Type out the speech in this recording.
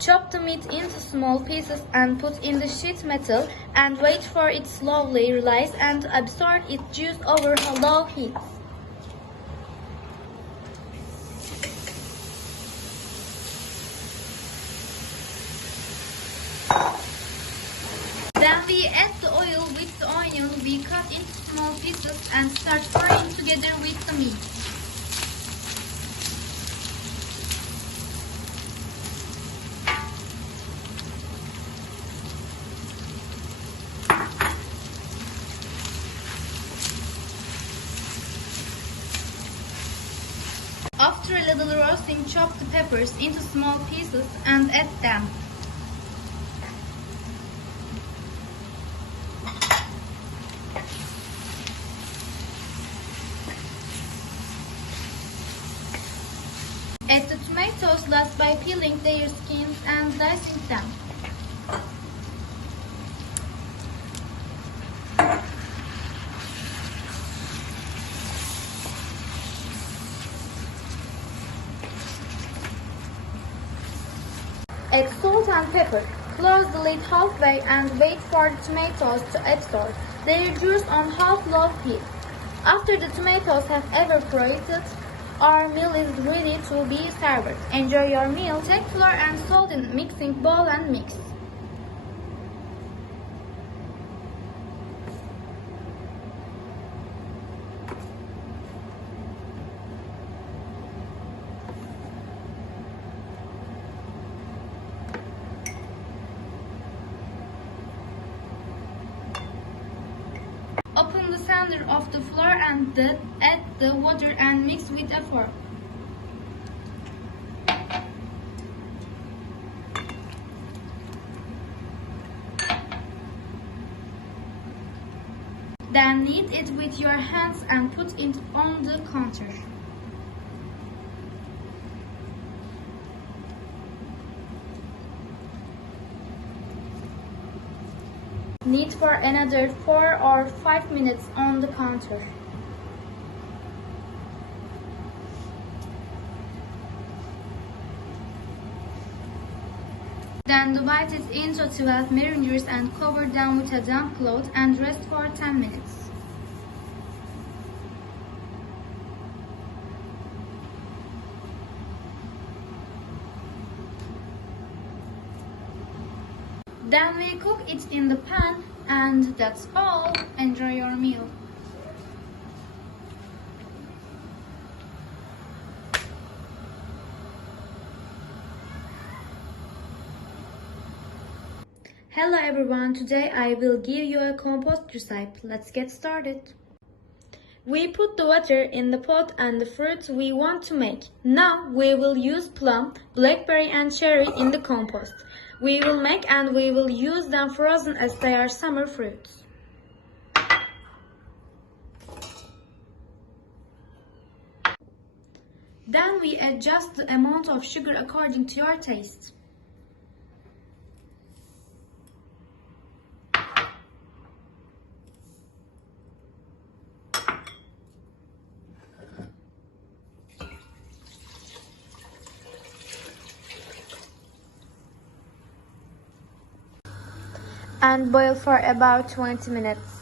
Chop the meat into small pieces and put in the sheet metal and wait for it slowly rise and absorb its juice over a low heat. Then we add the oil with the onion we cut into small pieces and start frying together with the meat. After a little roasting, chop the peppers into small pieces and add them. Add the tomatoes last by peeling their skins and dicing them. Add salt and pepper. Close the lid halfway and wait for the tomatoes to absorb their juice on half-low heat. After the tomatoes have evaporated, our meal is ready to be served. Enjoy your meal. Take flour and salt in mixing bowl and mix. Open the center of the flour and add the water and mix with a fork. Then knead it with your hands and put it on the counter. Knead for another 4 or 5 minutes on the counter. Then divide it into 12 meringers and cover them with a damp cloth and rest for 10 minutes. Then we cook it in the pan, and that's all. Enjoy your meal. Hello everyone, today I will give you a compost recipe. Let's get started. We put the water in the pot and the fruits we want to make. Now we will use plum, blackberry and cherry in the compost. We will make and we will use them frozen as they are summer fruits. Then we adjust the amount of sugar according to your taste. And boil for about 20 minutes.